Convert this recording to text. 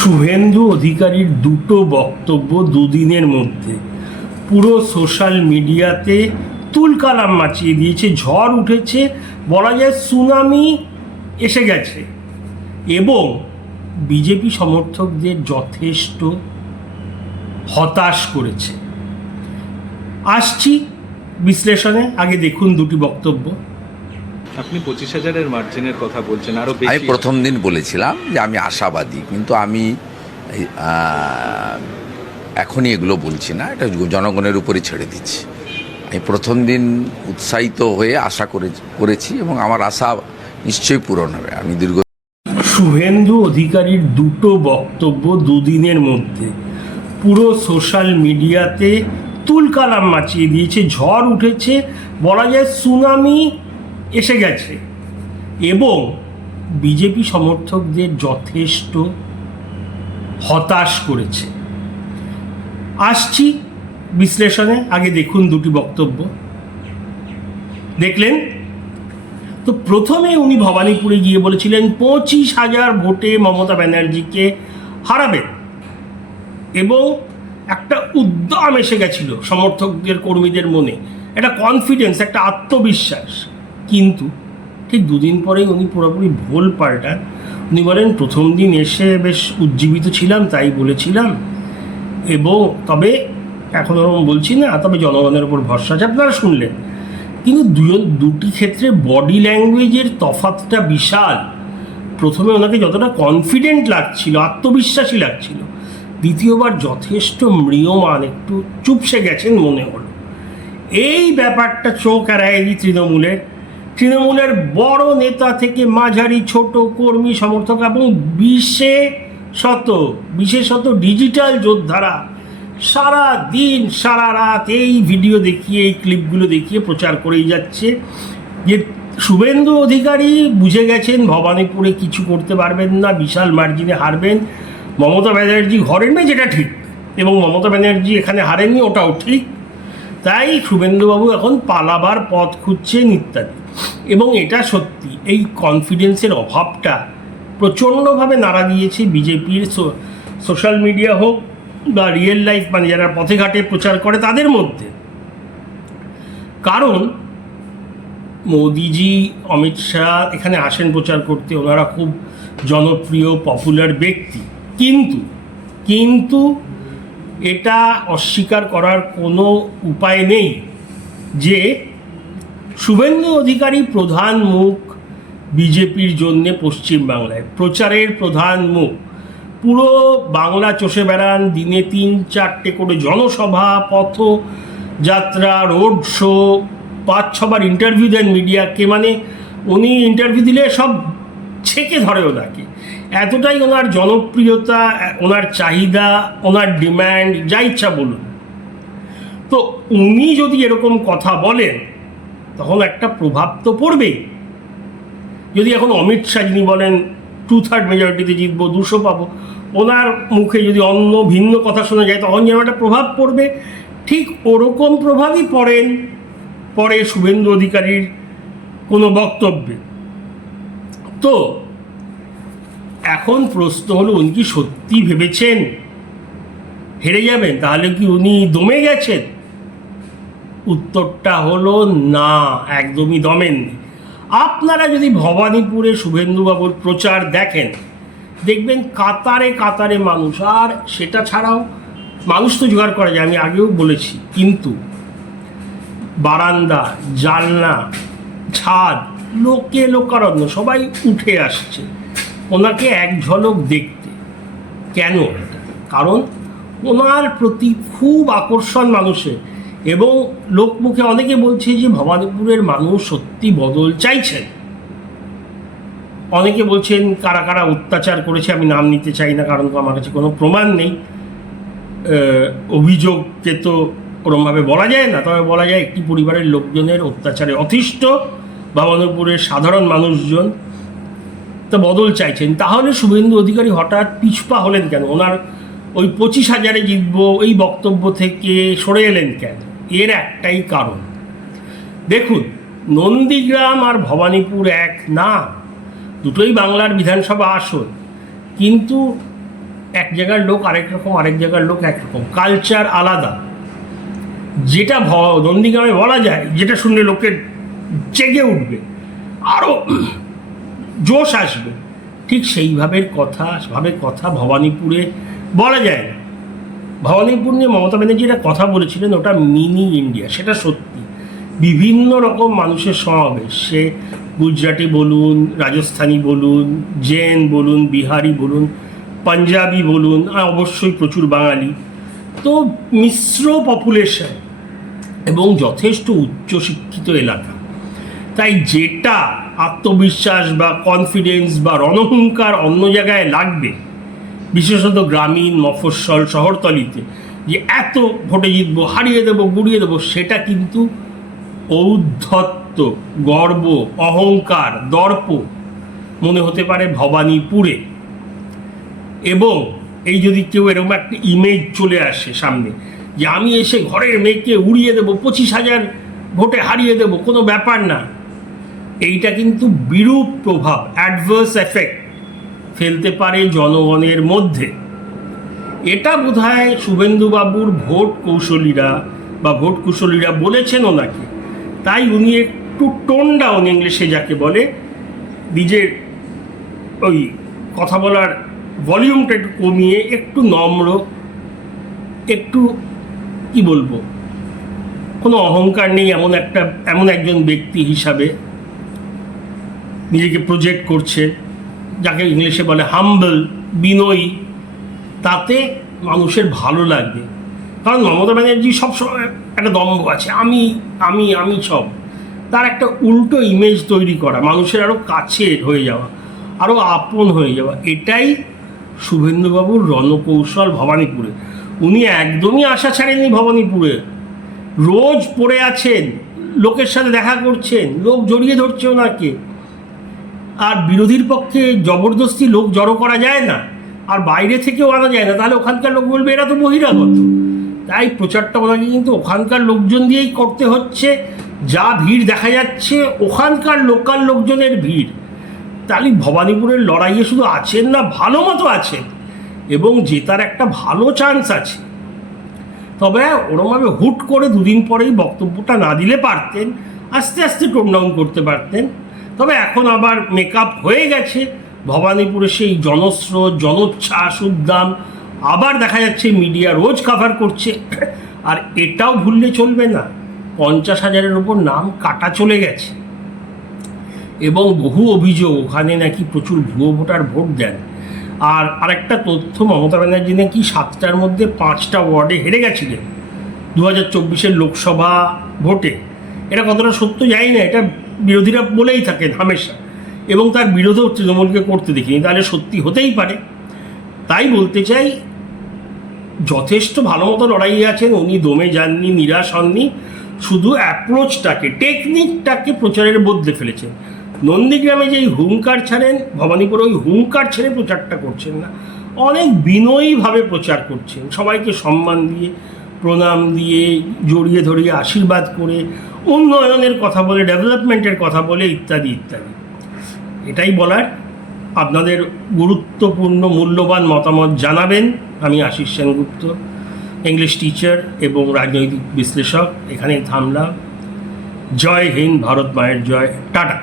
শুভেন্দু অধিকারীর দুটো বক্তব্য দুদিনের মধ্যে পুরো সোশ্যাল মিডিয়াতে তুলকালাম মাচিয়ে দিয়েছে, ঝড় উঠেছে, বলা যায় সুনামি এসে গেছে এবং বিজেপি সমর্থকদের যথেষ্ট হতাশ করেছে। আসছি বিশ্লেষণে, আগে দেখুন দুটি বক্তব্য। আপনি 25,000-এর মার্জিনের কথা বলছেন, আরো বেশি। আমি প্রথম দিন বলেছিলাম যে আমি আশাবাদী, কিন্তু আমি এখনই এগুলো বলছি না, এটা জনগণের উপরে ছেড়ে দিচ্ছি। আমি প্রথম দিন উৎসাহিত হয়ে আশা করেছি এবং আমার আশা নিশ্চয়ই পূরণ হবে। আমি শুভেন্দু অধিকারীর দুটো বক্তব্য দুদিনের মধ্যে পুরো সোশ্যাল মিডিয়াতে তুলকালাম মাচিয়ে দিয়েছে, ঝড় উঠেছে, বলা যায় সুনামি এসে গেছে এবং বিজেপি সমর্থকদের যথেষ্ট হতাশ করেছে। আসছি বিশ্লেষণে, আগে দেখুন দুটি বক্তব্য। দেখলেন তো, প্রথমে উনি ভবানীপুরে গিয়ে বলেছিলেন 25,000 ভোটে মমতা ব্যানার্জিকে হারাবেন এবং একটা উদ্যম এসে গেছিল সমর্থকদের, কর্মীদের মনে, একটা কনফিডেন্স, একটা আত্মবিশ্বাস। কিন্তু ঠিক দুদিন পরেই উনি পুরোপুরি ভোল পাল্টান। উনি বলেন, প্রথম দিন এসে বেশ উজ্জীবিত ছিলাম, তাই বলেছিলাম, এবং তবে এখন ওরকম বলছি না, তবে জনগণের উপর ভরসা আছে। আপনারা শুনলেন, কিন্তু দুটি ক্ষেত্রে বডি ল্যাঙ্গুয়েজের তফাৎটা বিশাল। প্রথমে ওনাকে যতটা কনফিডেন্ট লাগছিল, আত্মবিশ্বাসী লাগছিল, দ্বিতীয়বার যথেষ্ট ম্রিয়মান, একটু চুপসে গেছেন মনে হলো। এই ব্যাপারটা চোখ এড়ায়নি তৃণমূলের বড় নেতা থেকে মাঝারি ছোট কর্মী সমর্থক এবং বিশেষত ডিজিটাল যোদ্ধারা সারা দিন সারা রাত এই ভিডিও দেখিয়ে, এই ক্লিপগুলো দেখিয়ে প্রচার করেই যাচ্ছে যে শুভেন্দু অধিকারী বুঝে গেছেন ভবানীপুরে কিছু করতে পারবেন না, বিশাল মার্জিনে হারবেন। মমতা ব্যানার্জি ঘরের মেয়ে, যেটা ঠিক, এবং মমতা ব্যানার্জি এখানে হারেননি, ওটাও ঠিক। তাই শুভেন্দুবাবু এখন পালাবার পথ খুঁজছেন ইত্যাদি। এবং এটা সত্যি, এই কনফিডেন্সের অভাবটা প্রচণ্ডভাবে নাড়া দিয়েছে বিজেপির সোশ্যাল মিডিয়া হোক বা রিয়েল লাইফ, মানে যারা পথে ঘাটে প্রচার করে তাদের মধ্যে। কারণ মোদিজি, অমিত শাহ এখানে আসেন প্রচার করতে, ওনারা খুব জনপ্রিয় পপুলার ব্যক্তি, কিন্তু এটা অস্বীকার করার কোনো উপায় নেই যে শুভেন্দু অধিকারী প্রধান মুখ বিজেপির জন্যে পশ্চিমবাংলায়, প্রচারের প্রধান মুখ। পুরো বাংলা চষে বেড়ান, দিনে 3-4টে করে জনসভা, পথযাত্রা, রোড শো, 5-6বার ইন্টারভিউ দেন মিডিয়াকে। মানে উনি ইন্টারভিউ দিলে সব ছেঁকে ধরে ওনাকে, এতটাই ওনার জনপ্রিয়তা, ওনার চাহিদা, ওনার ডিম্যান্ড, যা ইচ্ছা বলুন। তো উনি যদি এরকম কথা বলেন তখন একটা প্রভাব তো পড়বেই। যদি এখন অমিত শাহ যিনি বলেন 2/3 মেজরিটিতে জিতবো, 200 পাবো, ওনার মুখে যদি অন্য ভিন্ন কথা শোনা যায়, তখন যেন একটা প্রভাব পড়বে। ঠিক ওরকম প্রভাবই পড়ে শুভেন্দু অধিকারীর কোনো বক্তব্যে। তো এখন প্রশ্ন হলো, উনি কি সত্যি ভেবেছেন হেরে যাবেন? তাহলে কি উনি দমে গেছেন? উত্তরটা হলো না, একদমই দমেননি। আপনারা যদি ভবানীপুরে শুভেন্দুবাবুর প্রচার দেখেন, দেখবেন কাতারে কাতারে মানুষ। আর সেটা ছাড়াও মানুষ তো জোগাড় করা যায়, আমি আগেও বলেছি, কিন্তু বারান্দা, জানলা, ছাদ, লোকারণ্য সবাই উঠে আসছে ওনাকে এক ঝলক দেখতে। কেন? কারণ ওনার প্রতি খুব আকর্ষণ মানুষের, এবং লোকমুখে অনেকে বলছে যে ভবানীপুরের মানুষ সত্যি বদল চাইছেন। অনেকে বলছেন কারা কারা অত্যাচার করেছে, আমি নাম নিতে চাই না, কারণ তো আমার কাছে কোনো প্রমাণ নেই, অভিযোগকে তো ওরমভাবে বলা যায় না। তবে বলা যায় একটি পরিবারের লোকজনের অত্যাচারে অতিষ্ঠ ভবানীপুরের সাধারণ মানুষজন, তো বদল চাইছেন। তাহলে শুভেন্দু অধিকারী হঠাৎ পিছপা হলেন কেন? ওনার ওই 25,000-এ জিতবো এই বক্তব্য থেকে সরে এলেন কেন? এর একটাই কারণ। দেখুন, নন্দীগ্রাম আর ভবানীপুর এক না, দুটোই বাংলার বিধানসভা আসন, কিন্তু এক জায়গার লোক আরেক রকম, আরেক জায়গার লোক একরকম, কালচার আলাদা। যেটা নন্দীগ্রামে বলা যায়, যেটা শুনলে লোকের জেগে উঠবে, আরও জোশ আসবে, ঠিক সেইভাবে কথা ভবানীপুরে বলা যায় না। ভবানীপুর নিয়ে মমতা ব্যানার্জি একটা কথা বলেছিলেন, ওটা মিনি ইন্ডিয়া, সেটা সত্যি। বিভিন্ন রকম মানুষের সমাবেশ, সে গুজরাটি বলুন, রাজস্থানী বলুন, জৈন বলুন, বিহারি বলুন, পাঞ্জাবি বলুন, আর অবশ্যই প্রচুর বাঙালি, তো মিশ্র পপুলেশন এবং যথেষ্ট উচ্চশিক্ষিত এলাকা। তাই যেটা আত্মবিশ্বাস বা কনফিডেন্স বা রণহুঙ্কার অন্য জায়গায় লাগবে, বিশেষত গ্রামীণ, মফস্বল, শহরতলিতে, যে এত ভোটে জিতবো, হারিয়ে দেবো, গুড়িয়ে দেবো, সেটা কিন্তু ঔদ্ধত্য, গর্ব, অহংকার, দর্প মনে হতে পারে ভবানীপুরে। এবং এই যদি কেউ এরকম একটা ইমেজ চলে আসে সামনে, যে আমি এসে ঘরের মেয়েকে উড়িয়ে দেবো, 25,000 ভোটে হারিয়ে দেবো, কোনো ব্যাপার না, এইটা কিন্তু বিরূপ প্রভাব, অ্যাডভার্স এফেক্ট ফেলতে পারে জনগণের মধ্যে। এটা বোধহয় শুভেন্দুবাবুর ভোট কুশলীরা বলেছেন ওনাকে, তাই উনি একটু টোন ডাউন, ইংলিশে যাকে বলে, নিজের ওই কথা বলার ভলিউমটা একটু কমিয়ে, একটু নম্র, একটু কি বলবো, কোনো অহংকার নেই এমন একজন ব্যক্তি হিসাবে নিজেকে প্রজেক্ট করছে, যাকে ইংলিশে বলে হাম্বল, বিনয়ী। তাতে মানুষের ভালো লাগবে। কারণ মমতা ব্যানার্জি সবসময় একটা দম্ভ আছে, আমি আমি আমি সব, তার একটা উল্টো ইমেজ তৈরি করা, মানুষের আরও কাছের হয়ে যাওয়া, আরও আপন হয়ে যাওয়া, এটাই শুভেন্দুবাবুর রণকৌশল ভবানীপুরে। উনি একদমই আশা ছাড়েননি ভবানীপুরে, রোজ পড়ে আছেন, লোকের সাথে দেখা করছেন, লোক জড়িয়ে ধরছে ওনাকে। আর বিরোধীর পক্ষে জবরদস্তি লোক জড়ো করা যায় না, আর বাইরে থেকেও আনা যায় না, তাহলে ওখানকার লোক বলবে এরা তো বহিরাগত। তাই প্রচারটা ওনাকে কিন্তু ওখানকার লোকজন দিয়েই করতে হচ্ছে। যা ভিড় দেখা যাচ্ছে ওখানকার লোকাল লোকজনের ভিড়। তাহলে ভবানীপুরের লড়াইয়ে শুধু আছেন না, ভালো মতো আছেন, এবং জেতার একটা ভালো চান্স আছে। তবে ওরমভাবে হুট করে দুদিন পরেই বক্তব্যটা না দিলে পারতেন, আস্তে আস্তে টোন ডাউন করতে পারতেন। তবে এখন আবার মেকআপ হয়ে গেছে, ভবানীপুরে সেই জনস্রোত, জনোচ্ছ্বাস, উদ্দাম আবার দেখা যাচ্ছে, মিডিয়া রোজ কাভার করছে। আর এটাও ভুললে চলবে না, 50,000-এর ওপর নাম কাটা চলে গেছে, এবং বহু অভিযোগ ওখানে নাকি প্রচুর ভুয়ো ভোটার ভোট দেন। আর আরেকটা তথ্য, মমতা ব্যানার্জি নাকি 7টার মধ্যে 5টা ওয়ার্ডে হেরে গেছিলেন 2024-এর লোকসভা ভোটে। এটা কতটা সত্য জানি না, এটা বিরোধীরা বলেই থাকেন হামেশা, এবং তার বিরোধেও তৃণমূলকে করতে দেখিনি, তাহলে সত্যি হতেই পারে। তাই বলতে চাই, যথেষ্ট ভালো মতো লড়াইয়ে আছেন উনি, দমে যাননি, নিরাশ হননি, শুধু অ্যাপ্রোচটাকে, টেকনিকটাকে প্রচারের বদলে ফেলেছেন। নন্দীগ্রামে যেই হুঙ্কার ছাড়েন, ভবানীপুরে ওই হুঙ্কার ছেড়ে প্রচারটা করছেন না, অনেক বিনয়ীভাবে প্রচার করছেন, সবাইকে সম্মান দিয়ে, প্রণাম দিয়ে, জড়িয়ে ধরিয়ে আশীর্বাদ করে, উন্নয়নের কথা বলে, ডেভেলপমেন্টের কথা বলে, ইত্যাদি ইত্যাদি। এটাই বলার। আপনাদের গুরুত্বপূর্ণ মূল্যবান মতামত জানাবেন। আমি আশিস সেনগুপ্ত, ইংলিশ টিচার এবং রাজনৈতিক বিশ্লেষক। এখানেই থামলাম। জয় হিন্দ, ভারত মায়ের জয়, টাটা।